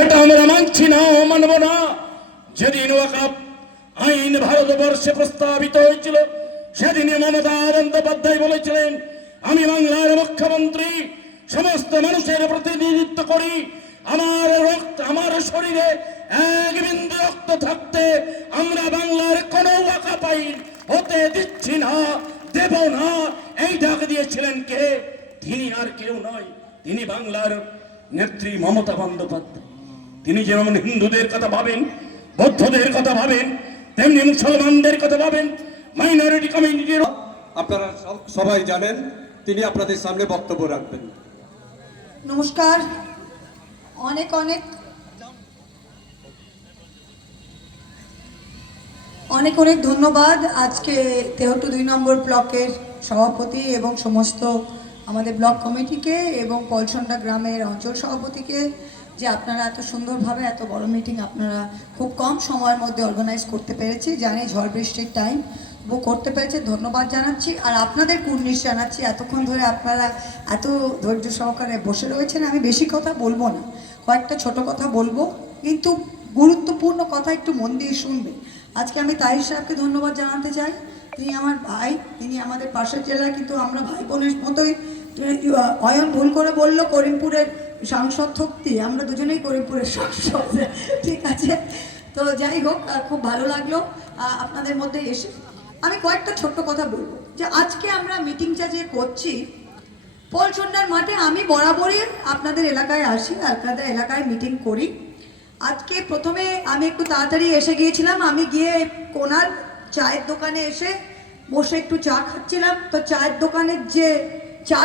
এটা আমরা মানছি না, মানব না। যেদিন আইন ভারতবর্ষে প্রস্তাবিত হয়েছিল, সেদিন মমতা বন্দ্যোপাধ্যায় বলেছিলেন, আমি বাংলার মুখ্যমন্ত্রী, সমস্ত মানুষের প্রতিনিধিত্ব করি। আমার রক্ত, আমার শরীরে এক বিন্দু রক্ত থাকতে আমরা বাংলার কোন ওয়াকাপ আইন হতে দিচ্ছি না, দেব না। এই ডাক দিয়েছিলেন কে? তিনি আর কেউ নয়, তিনি বাংলার নেত্রী মমতা বন্দ্যোপাধ্যায়। তিনি যেমন হিন্দুদের কথা ভাবেন বৌদ্ধদের কথা ভাবেন তেমনি মুসলমানদের কথা ভাবেন মাইনরিটি কমিউনিটির আপনারা সবাই জানেন তিনি আপনাদের সামনে বক্তব্য রাখবেন। নমস্কার। অনেক অনেক অনেক অনেক ধন্যবাদ আজকে তেহট্টু দুই নম্বর ব্লকের সভাপতি এবং সমস্ত আমাদের ব্লক কমিটিকে এবং পলসন্ডা গ্রামের অঞ্চল সভাপতিকে যে আপনারা এত সুন্দরভাবে এত বড় মিটিং আপনারা খুব কম সময়ের মধ্যে অর্গানাইজ করতে পেরেছি। জানি ঝড় বৃষ্টির টাইম তবু করতে পেরেছে। ধন্যবাদ জানাচ্ছি। আর আপনাদের কুর্নিশ জানাচ্ছি। এতক্ষণ ধরে আপনারা এত ধৈর্য সহকারে বসে রয়েছেন, আমি বেশি কথা বলব না। কয়েকটা ছোট কথা বলব। কিন্তু গুরুত্বপূর্ণ কথা একটু মন দিয়ে শুনবে আজকে আমি তাহির সাহেবকে ধন্যবাদ জানাতে চাই। তিনি আমার ভাই, তিনি আমাদের পাশের জেলায় কিন্তু আমরা ভাই বোনের মতোই অয়ন ভুল করে বলল, করিমপুরের সাংসদ শক্তি আমরা দুজনেই করিমপুরের সাংসদ। ঠিক আছে? তো যাই হোক খুব ভালো লাগল। আপনাদের মধ্যে এসে আমি কয়েকটা ছোট্ট কথা বলব। যে আজকে আমরা মিটিংটা যে করছি, পলসন্ডার মাঠে আমি বরাবরই আপনাদের এলাকায় আসি আপনাদের এলাকায় মিটিং করি। আজকে প্রথমে আমি একটু তাড়াতাড়ি এসে গিয়েছিলাম। আমি গিয়ে কোনার চায়ের দোকানে এসে বসে একটু চা খাচ্ছিলাম। তো চায়ের দোকানের যে চা